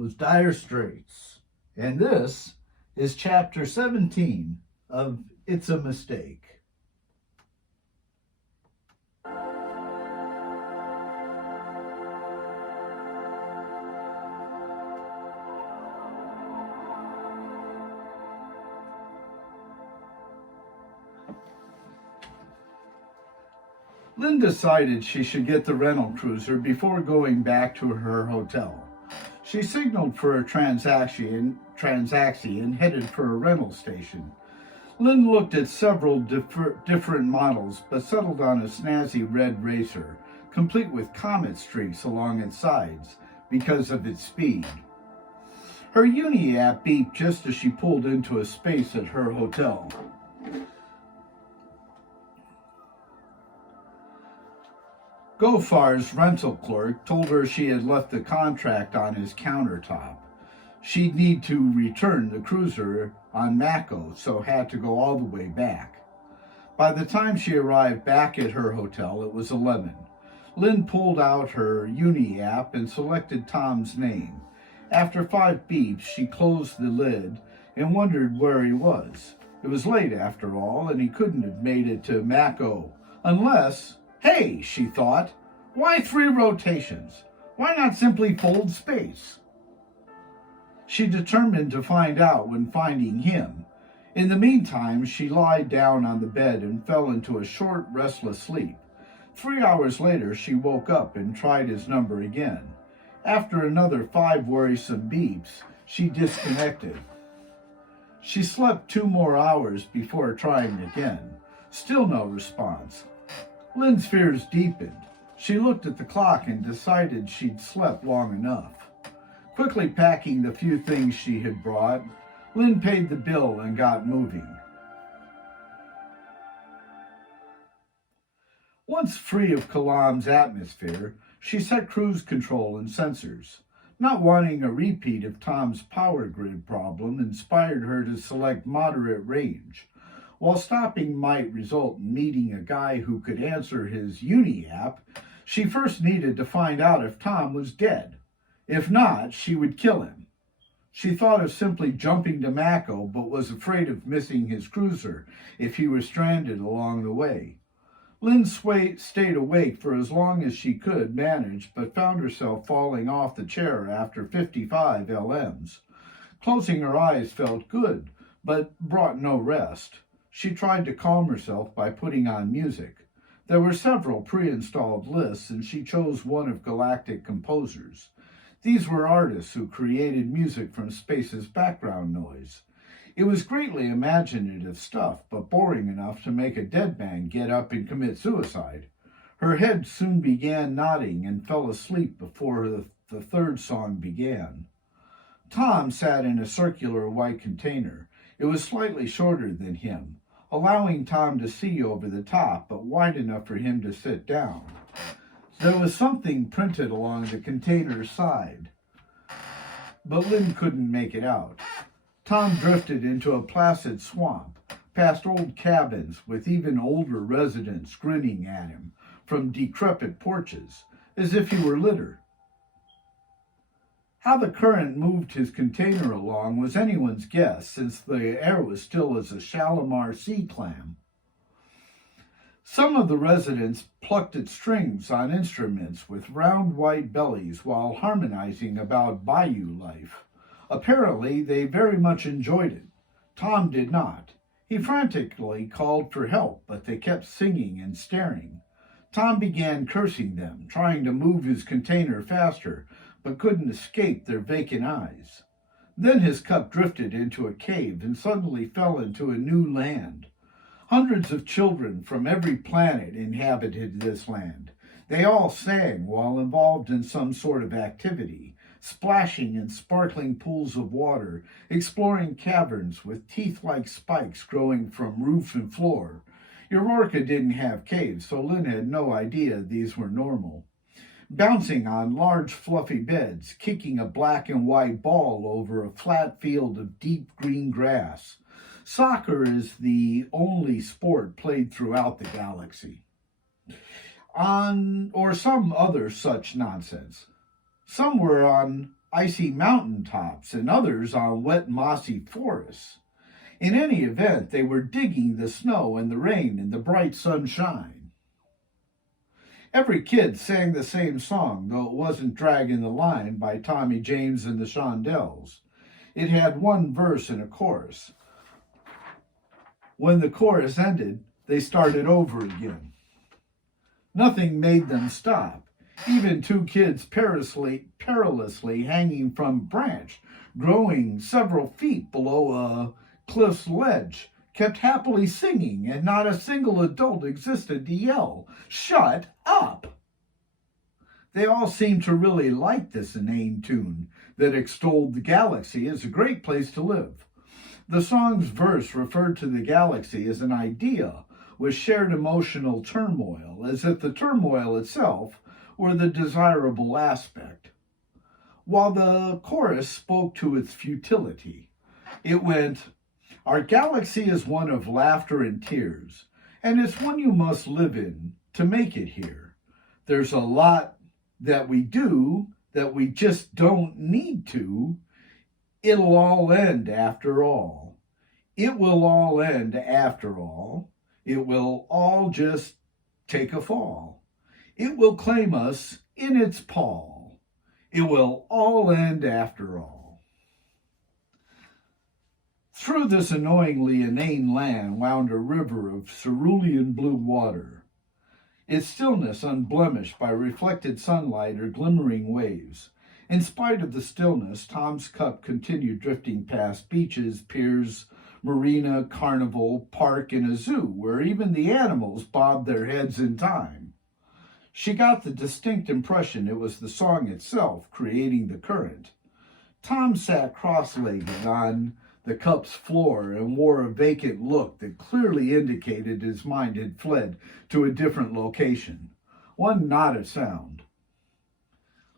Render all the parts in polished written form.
was dire straits. And this is chapter 17 of It's a Mistake. Lynn decided she should get the rental cruiser before going back to her hotel. She signaled for a transaxi and headed for a rental station. Lynn looked at several different models, but settled on a snazzy red racer, complete with comet streaks along its sides because of its speed. Her Uni app beeped just as she pulled into a space at her hotel. Gofar's rental clerk told her she had left the contract on his countertop. She'd need to return the cruiser on Mako, so had to go all the way back. By the time she arrived back at her hotel, it was 11. Lynn pulled out her Uni app and selected Tom's name. After 5 beeps, she closed the lid and wondered where he was. It was late after all, and he couldn't have made it to Mako unless... Hey, she thought, why 3 rotations? Why not simply fold space? She determined to find out when finding him. In the meantime, she lied down on the bed and fell into a short, restless sleep. 3 hours later, she woke up and tried his number again. After another 5 worrisome beeps, she disconnected. She slept 2 more hours before trying again. Still no response. Lynn's fears deepened. She looked at the clock and decided she'd slept long enough. Quickly packing the few things she had brought, Lynn paid the bill and got moving. Once free of Kalam's atmosphere, she set cruise control and sensors. Not wanting a repeat of Tom's power grid problem inspired her to select moderate range. While stopping might result in meeting a guy who could answer his Uni app, she first needed to find out if Tom was dead. If not, she would kill him. She thought of simply jumping to Mako, but was afraid of missing his cruiser if he were stranded along the way. Lynn stayed awake for as long as she could manage, but found herself falling off the chair after 55 LMs. Closing her eyes felt good, but brought no rest. She tried to calm herself by putting on music. There were several pre-installed lists, and she chose one of galactic composers. These were artists who created music from space's background noise. It was greatly imaginative stuff, but boring enough to make a dead man get up and commit suicide. Her head soon began nodding and fell asleep before the third song began. Tom sat in a circular white container. It was slightly shorter than him, allowing Tom to see over the top, but wide enough for him to sit down. There was something printed along the container's side, but Lynn couldn't make it out. Tom drifted into a placid swamp, past old cabins with even older residents grinning at him from decrepit porches, as if he were litter. How the current moved his container along was anyone's guess, since the air was still as a Shalimar sea clam. Some of the residents plucked at strings on instruments with round white bellies while harmonizing about bayou life. Apparently, they very much enjoyed it. Tom did not. He frantically called for help, but they kept singing and staring. Tom began cursing them, trying to move his container faster, but couldn't escape their vacant eyes. Then his cup drifted into a cave and suddenly fell into a new land. Hundreds of children from every planet inhabited this land. They all sang while involved in some sort of activity, splashing in sparkling pools of water, exploring caverns with teeth-like spikes growing from roof and floor. Eureka didn't have caves, so Lynn had no idea these were normal. Bouncing on large fluffy beds, kicking a black and white ball over a flat field of deep green grass. Soccer is the only sport played throughout the galaxy. Or some other such nonsense. Some were on icy mountain tops and others on wet, mossy forests. In any event, they were digging the snow and the rain and the bright sunshine. Every kid sang the same song, though it wasn't Dragging the Line by Tommy James and the Shondells. It had one verse and a chorus. When the chorus ended, they started over again. Nothing made them stop. Even two kids perilously hanging from a branch, growing several feet below a cliff's ledge, kept happily singing, and not a single adult existed to yell, "Shut up!" They all seemed to really like this inane tune that extolled the galaxy as a great place to live. The song's verse referred to the galaxy as an idea with shared emotional turmoil, as if the turmoil itself were the desirable aspect, while the chorus spoke to its futility. It went, "Our galaxy is one of laughter and tears, and it's one you must live in to make it here. There's a lot that we do that we just don't need to. It'll all end after all. It will all end after all. It will all just take a fall. It will claim us in its pall. It will all end after all." Through this annoyingly inane land wound a river of cerulean blue water, its stillness unblemished by reflected sunlight or glimmering waves. In spite of the stillness, Tom's cup continued drifting past beaches, piers, marina, carnival, park, and a zoo, where even the animals bobbed their heads in time. She got the distinct impression it was the song itself creating the current. Tom sat cross-legged on the cup's floor and wore a vacant look that clearly indicated his mind had fled to a different location. Not a sound.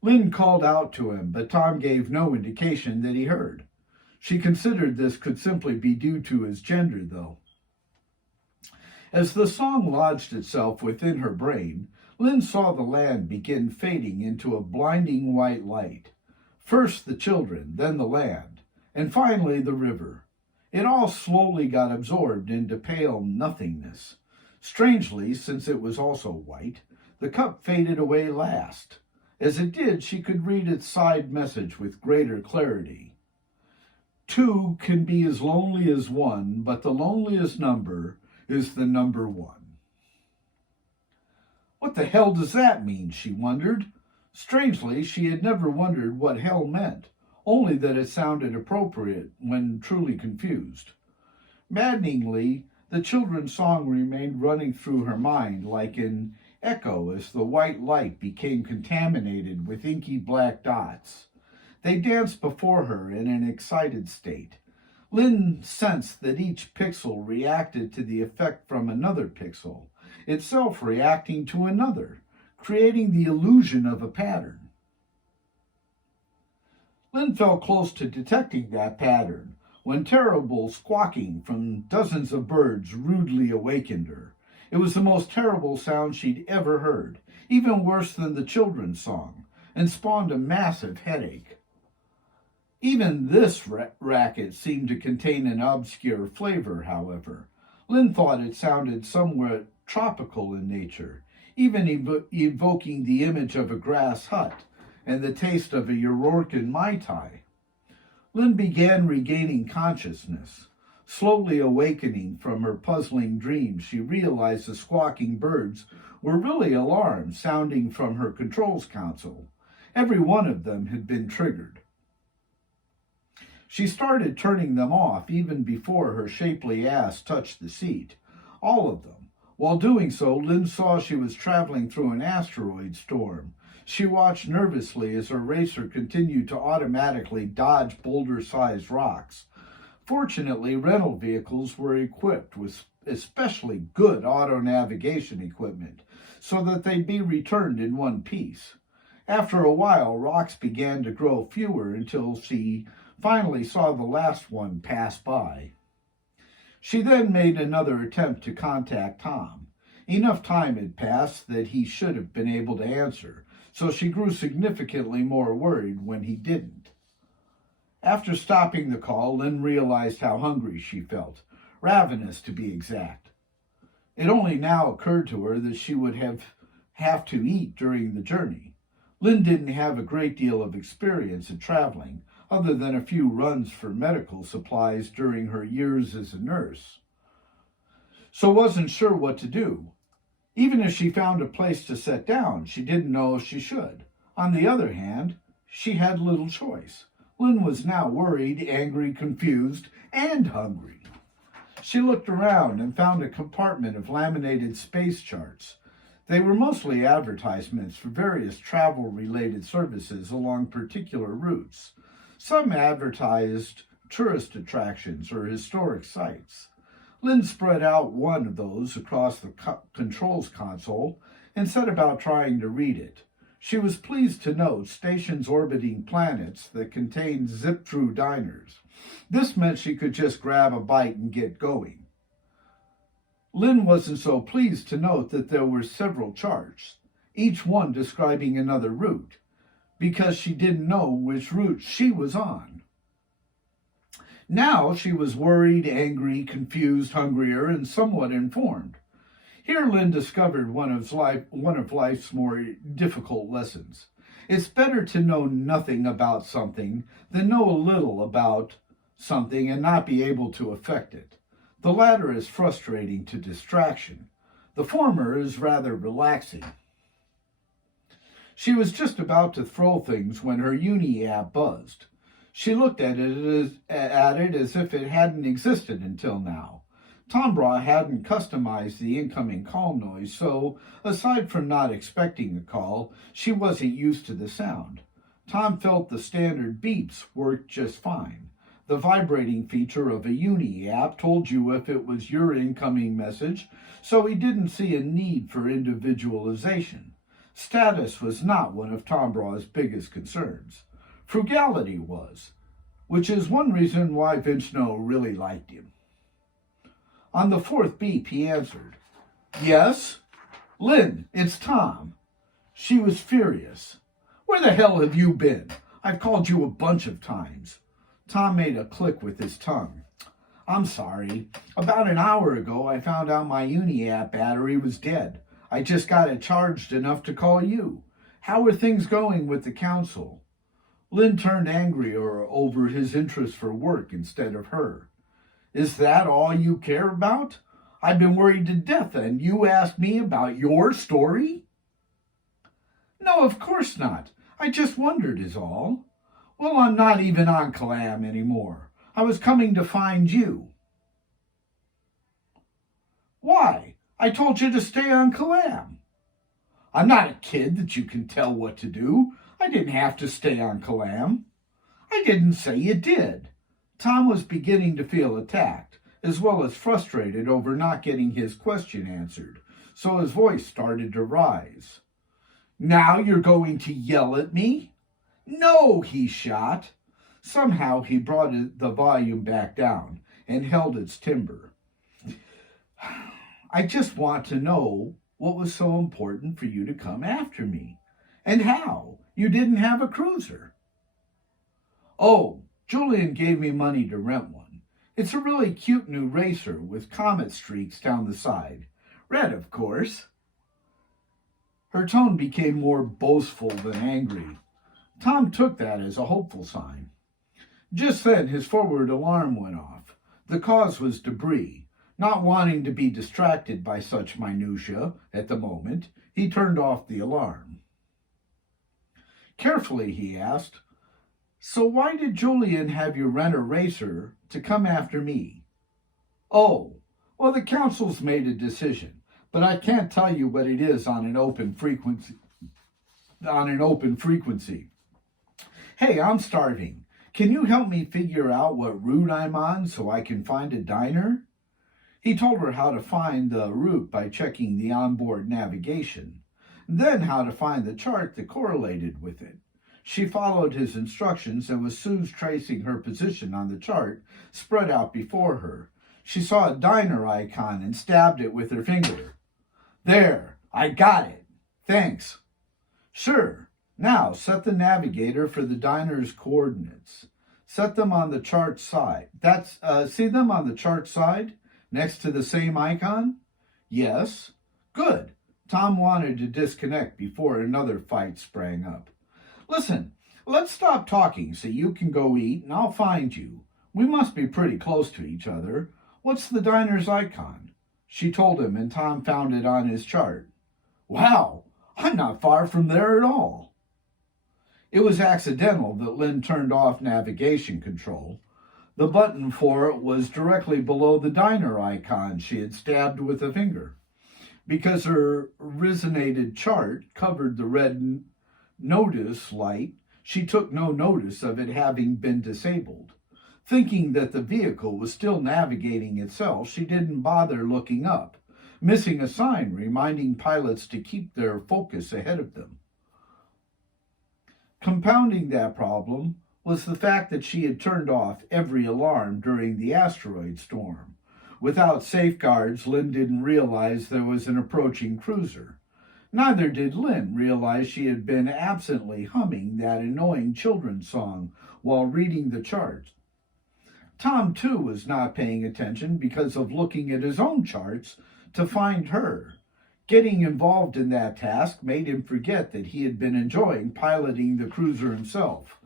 Lynn called out to him, but Tom gave no indication that he heard. She considered this could simply be due to his gender, though. As the song lodged itself within her brain, Lynn saw the land begin fading into a blinding white light. First the children, then the land, and finally the river. It all slowly got absorbed into pale nothingness. Strangely, since it was also white, the cup faded away last. As it did, she could read its side message with greater clarity. "Two can be as lonely as one, but the loneliest number is the number one." What the hell does that mean, she wondered. Strangely, she had never wondered what hell meant, only that it sounded appropriate when truly confused. Maddeningly, the children's song remained running through her mind like an echo as the white light became contaminated with inky black dots. They danced before her in an excited state. Lynn sensed that each pixel reacted to the effect from another pixel, itself reacting to another, creating the illusion of a pattern. Lynn felt close to detecting that pattern when terrible squawking from dozens of birds rudely awakened her. It was the most terrible sound she'd ever heard, even worse than the children's song, and spawned a massive headache. Even this racket seemed to contain an obscure flavor, however. Lynn thought it sounded somewhat tropical in nature, even evoking the image of a grass hut and the taste of a Yurorkan Mai Tai. Lynn began regaining consciousness. Slowly awakening from her puzzling dream, she realized the squawking birds were really alarms sounding from her controls console. Every one of them had been triggered. She started turning them off even before her shapely ass touched the seat. All of them. While doing so, Lynn saw she was traveling through an asteroid storm. She watched nervously as her racer continued to automatically dodge boulder-sized rocks. Fortunately, rental vehicles were equipped with especially good auto-navigation equipment, so that they'd be returned in one piece. After a while, rocks began to grow fewer until she finally saw the last one pass by. She then made another attempt to contact Tom. Enough time had passed that he should have been able to answer, so she grew significantly more worried when he didn't. After stopping the call, Lynn realized how hungry she felt, ravenous to be exact. It only now occurred to her that she would have to eat during the journey. Lynn didn't have a great deal of experience in traveling, other than a few runs for medical supplies during her years as a nurse, so wasn't sure what to do. Even if she found a place to sit down, she didn't know if she should. On the other hand, she had little choice. Lynn was now worried, angry, confused, and hungry. She looked around and found a compartment of laminated space charts. They were mostly advertisements for various travel-related services along particular routes. Some advertised tourist attractions or historic sites. Lynn spread out one of those across the controls console and set about trying to read it. She was pleased to note stations orbiting planets that contained zip-through diners. This meant she could just grab a bite and get going. Lynn wasn't so pleased to note that there were several charts, each one describing another route, because she didn't know which route she was on. Now she was worried, angry, confused, hungrier, and somewhat informed. Here Lynn discovered one of life's more difficult lessons. It's better to know nothing about something than know a little about something and not be able to affect it. The latter is frustrating to distraction. The former is rather relaxing. She was just about to throw things when her Uni app buzzed. She looked at it as if it hadn't existed until now. Tombra hadn't customized the incoming call noise, so, aside from not expecting a call, she wasn't used to the sound. Tom felt the standard beeps worked just fine. The vibrating feature of a Uni app told you if it was your incoming message, so he didn't see a need for individualization. Status was not one of Tombra's biggest concerns. Frugality was, which is one reason why Vinchno really liked him. On the fourth beep, he answered. Yes? Lynn, it's Tom. She was furious. Where the hell have you been? I've called you a bunch of times. Tom made a click with his tongue. I'm sorry. About an hour ago, I found out my Uni app battery was dead. I just got it charged enough to call you. How are things going with the council? Lynn turned angrier over his interest for work instead of her. Is that all you care about? I've been worried to death, and you ask me about your story? No, of course not. I just wondered is all. Well, I'm not even on Kalam anymore. I was coming to find you. Why? I told you to stay on Kalam. I'm not a kid that you can tell what to do. I didn't have to stay on Kalam. I didn't say you did. Tom was beginning to feel attacked, as well as frustrated over not getting his question answered, so his voice started to rise. Now you're going to yell at me? No, he shot. Somehow he brought the volume back down and held its timbre. I just want to know what was so important for you to come after me, and how. You didn't have a cruiser. Oh, Julian gave me money to rent one. It's a really cute new racer with comet streaks down the side. Red, of course. Her tone became more boastful than angry. Tom took that as a hopeful sign. Just then his forward alarm went off. The cause was debris. Not wanting to be distracted by such minutiae at the moment, he turned off the alarm. Carefully, he asked, So why did Julian have you rent a racer to come after me? Oh, well, the council's made a decision, but I can't tell you what it is on an open frequency. Hey, I'm starving. Can you help me figure out what route I'm on so I can find a diner? He told her how to find the route by checking the onboard navigation, then how to find the chart that correlated with it. She followed his instructions and was soon tracing her position on the chart spread out before her. She saw a diner icon and stabbed it with her finger. There, I got it. Thanks. Sure. Now, set the navigator for the diner's coordinates. Set them on the chart side. See them on the chart side next to the same icon? Yes. Good. Tom wanted to disconnect before another fight sprang up. Listen, let's stop talking so you can go eat and I'll find you. We must be pretty close to each other. What's the diner's icon? She told him, and Tom found it on his chart. Wow, I'm not far from there at all. It was accidental that Lynn turned off navigation control. The button for it was directly below the diner icon she had stabbed with a finger. Because her resonated chart covered the red notice light, she took no notice of it having been disabled. Thinking that the vehicle was still navigating itself, she didn't bother looking up, missing a sign reminding pilots to keep their focus ahead of them. Compounding that problem was the fact that she had turned off every alarm during the asteroid storm. Without safeguards, Lynn didn't realize there was an approaching cruiser. Neither did Lynn realize she had been absently humming that annoying children's song while reading the charts. Tom, too, was not paying attention because of looking at his own charts to find her. Getting involved in that task made him forget that he had been enjoying piloting the cruiser himself.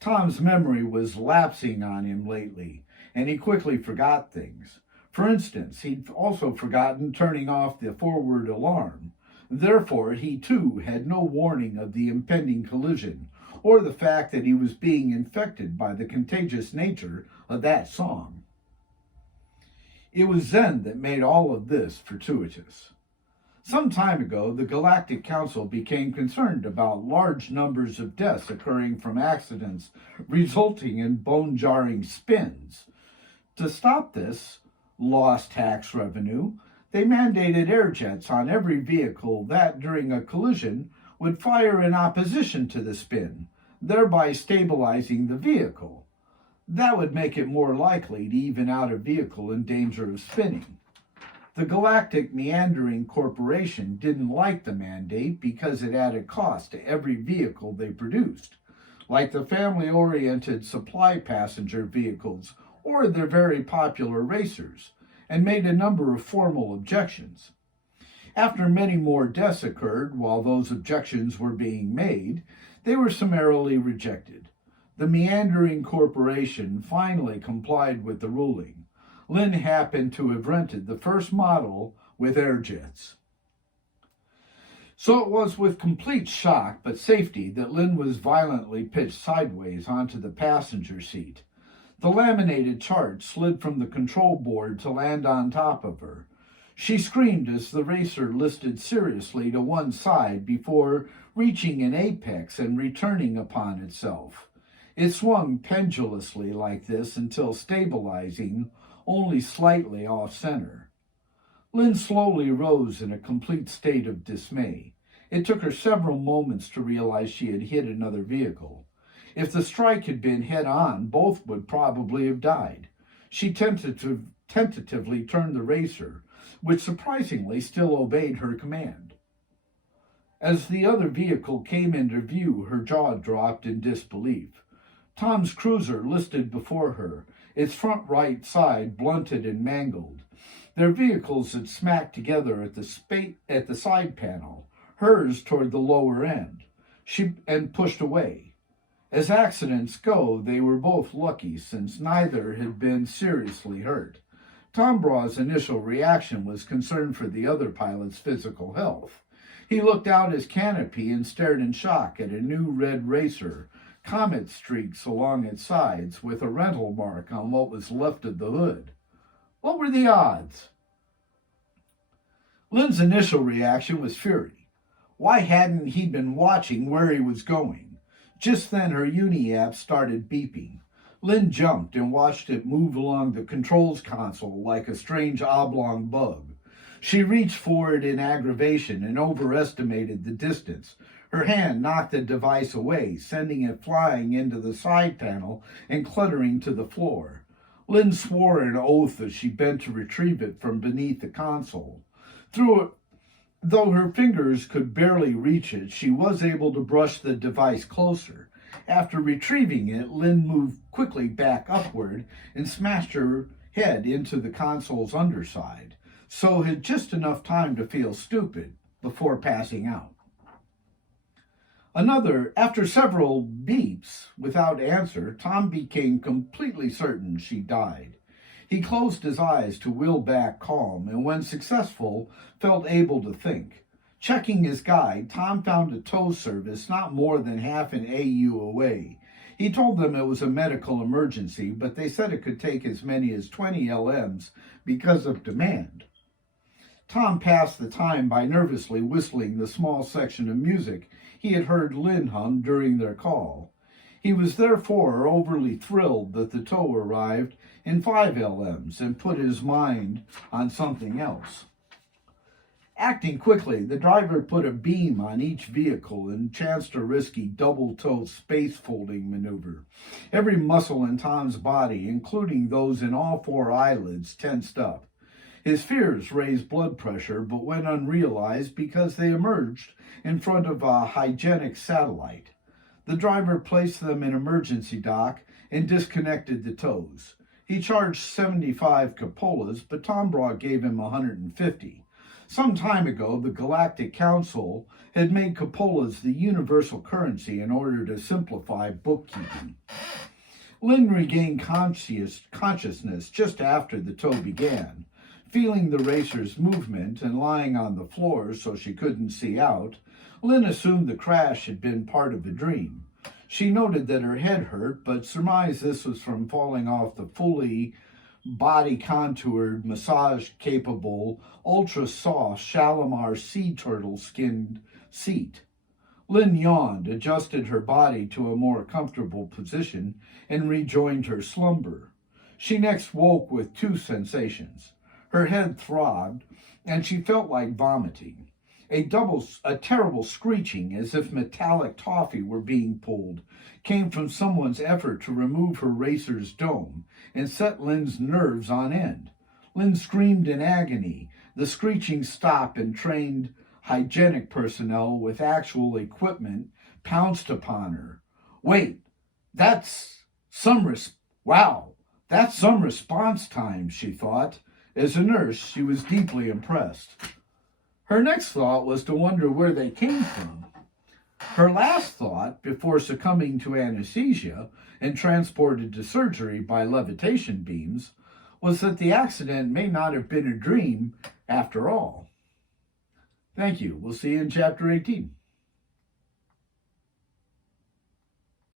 Tom's memory was lapsing on him lately, and he quickly forgot things. For instance, he'd also forgotten turning off the forward alarm. Therefore, he too had no warning of the impending collision, or the fact that he was being infected by the contagious nature of that song. It was Zen that made all of this fortuitous. Some time ago, the Galactic Council became concerned about large numbers of deaths occurring from accidents resulting in bone-jarring spins. To stop this lost tax revenue, they mandated air jets on every vehicle that, during a collision, would fire in opposition to the spin, thereby stabilizing the vehicle. That would make it more likely to even out a vehicle in danger of spinning. The Galactic Meandering Corporation didn't like the mandate because it added cost to every vehicle they produced, like the family-oriented supply passenger vehicles or their very popular racers, and made a number of formal objections. After many more deaths occurred while those objections were being made, they were summarily rejected. The Meandering Corporation finally complied with the ruling. Lynn happened to have rented the first model with air jets. So it was with complete shock but safety that Lynn was violently pitched sideways onto the passenger seat. The laminated chart slid from the control board to land on top of her. She screamed as the racer listed seriously to one side before reaching an apex and returning upon itself. It swung pendulously like this until stabilizing only slightly off-center. Lynn slowly rose in a complete state of dismay. It took her several moments to realize she had hit another vehicle. If the strike had been head-on, both would probably have died. She tentatively turned the racer, which surprisingly still obeyed her command. As the other vehicle came into view, her jaw dropped in disbelief. Tom's cruiser listed before her, its front right side blunted and mangled. Their vehicles had smacked together at the side panel, hers toward the lower end, and pushed away. As accidents go, they were both lucky since neither had been seriously hurt. Tom Braw's initial reaction was concern for the other pilot's physical health. He looked out his canopy and stared in shock at a new red racer, comet streaks along its sides with a rental mark on what was left of the hood. What were the odds? Lynn's initial reaction was fury. Why hadn't he been watching where he was going? Just then her uni-app started beeping. Lynn jumped and watched it move along the controls console like a strange oblong bug. She reached for it in aggravation and overestimated the distance. Her hand knocked the device away, sending it flying into the side panel and cluttering to the floor. Lynn swore an oath as she bent to retrieve it from beneath the console. Though her fingers could barely reach it, she was able to brush the device closer. After retrieving it, Lynn moved quickly back upward and smashed her head into the console's underside, so had just enough time to feel stupid before passing out. After several beeps without answer, Tom became completely certain she died. He closed his eyes to will back calm, and when successful, felt able to think. Checking his guide, Tom found a tow service not more than half an AU away. He told them it was a medical emergency, but they said it could take as many as 20 LMs because of demand. Tom passed the time by nervously whistling the small section of music he had heard Lynn hum during their call. He was therefore overly thrilled that the tow arrived in 5 LMs and put his mind on something else. Acting quickly, the driver put a beam on each vehicle and chanced a risky double-toe space-folding maneuver. Every muscle in Tom's body, including those in all 4 eyelids, tensed up. His fears raised blood pressure, but went unrealized because they emerged in front of a hygienic satellite. The driver placed them in emergency dock and disconnected the tows. He charged 75 cupolas, but Tom Brock gave him 150. Some time ago, the Galactic Council had made cupolas the universal currency in order to simplify bookkeeping. Lynn regained consciousness just after the tow began. Feeling the racer's movement and lying on the floor so she couldn't see out, Lynn assumed the crash had been part of the dream. She noted that her head hurt, but surmised this was from falling off the fully body-contoured, massage-capable, ultra-soft Shalimar sea turtle-skinned seat. Lynn yawned, adjusted her body to a more comfortable position, and rejoined her slumber. She next woke with 2 sensations. Her head throbbed, and she felt like vomiting. A terrible screeching, as if metallic toffee were being pulled, came from someone's effort to remove her racer's dome and set Lynn's nerves on end. Lynn screamed in agony. The screeching stopped, and trained hygienic personnel with actual equipment pounced upon her. Wait, that's some response time, she thought. As a nurse, she was deeply impressed. Her next thought was to wonder where they came from. Her last thought, before succumbing to anesthesia and transported to surgery by levitation beams, was that the accident may not have been a dream after all. Thank you. We'll see you in Chapter 18.